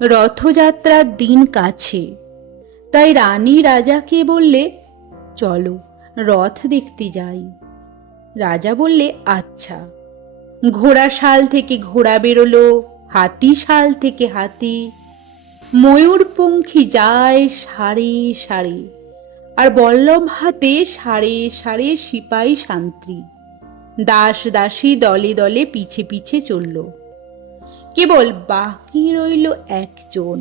রথযাত্রার দিন কাছে, তাই রানী রাজাকে বললে, চলো রথ দেখতে যাই। রাজা বললে, আচ্ছা। ঘোড়া শাল থেকে ঘোড়া বেরোলো, হাতি শাল থেকে হাতি, ময়ূরপঙ্খী যায় সারি সারি, আর বল্লভ হাতে সারে সারে সিপাই শান্ত্রী, দাস দাসী দলে দলে পিছে পিছে চলল। কেবল বাকি রইল একজন,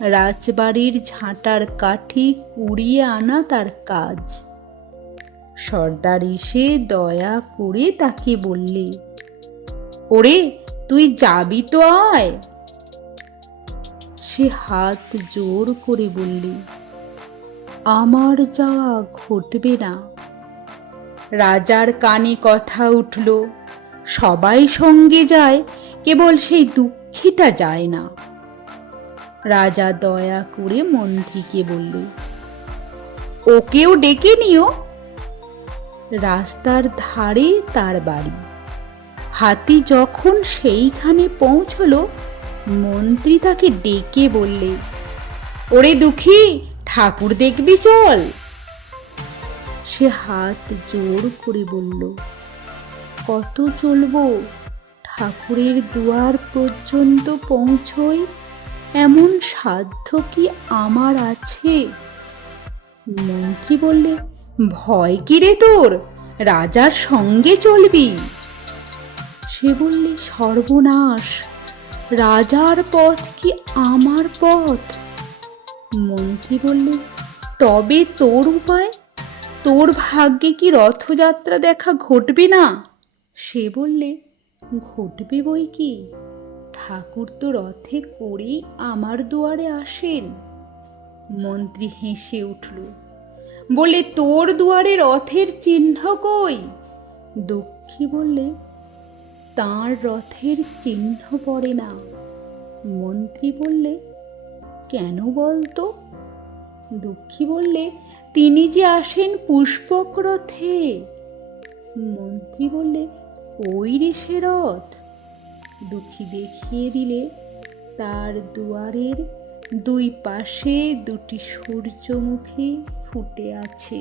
রাজবাড়ির ঝাঁটার কাঠি কুড়িয়ে আনা তার কাজ। সর্দার এসে দয়া করে তাকে বললে, ওরে তুই যাবি তো আয়। সে হাত জোর করে বললে, আমার যাওয়া ঘটবে না। রাজার কানে কথা উঠল, সবাই সঙ্গে যায়, কেবল সেই দুঃখীটা যায় না। রাজা দয়া করে মন্ত্রীকে বললে, ওকেও ডেকে নিও। রাস্তার ধারে তার বাড়ি। হাতি যখন সেইখানে পৌঁছল, মন্ত্রী তাকে ডেকে বললে, ওরে দুঃখী, ঠাকুর দেখবি চল। সে হাত জোর করে বলল, কত চলবো? ঠাকুরের দুয়ার পর্যন্ত পৌঁছই এমন সাধ্য কি আমার আছে? মন্ত্রী বললে, ভয় কি রে তোর? রাজার সঙ্গে চলবি। সে বললে, সর্বনাশ, রাজার পথ কি আমার পথ? মন্ত্রী বললে, তবে তোর উপায়? তোর ভাগ্যে কি রথযাত্রা দেখা ঘটবে না? সে বললে, ঘটবে বই কি, ঠাকুর তো রথে করেই আমার দুয়ারে আসেন। মন্ত্রী হেসে উঠল, বলে, তোর দুয়ারে রথের চিহ্ন কই? দুঃখী বললে, তাঁর রথের চিহ্ন পড়ে না। মন্ত্রী বললে, কেন বলতো? দুঃখী বললে, তিনি যে আসেন পুষ্পক রথে। মন্ত্রী বললে, ওই রে সে রথ। দুঃখী দেখিয়ে দিলে, তার দুয়ারের দুই পাশে দুটি সূর্যমুখী ফুটে আছে।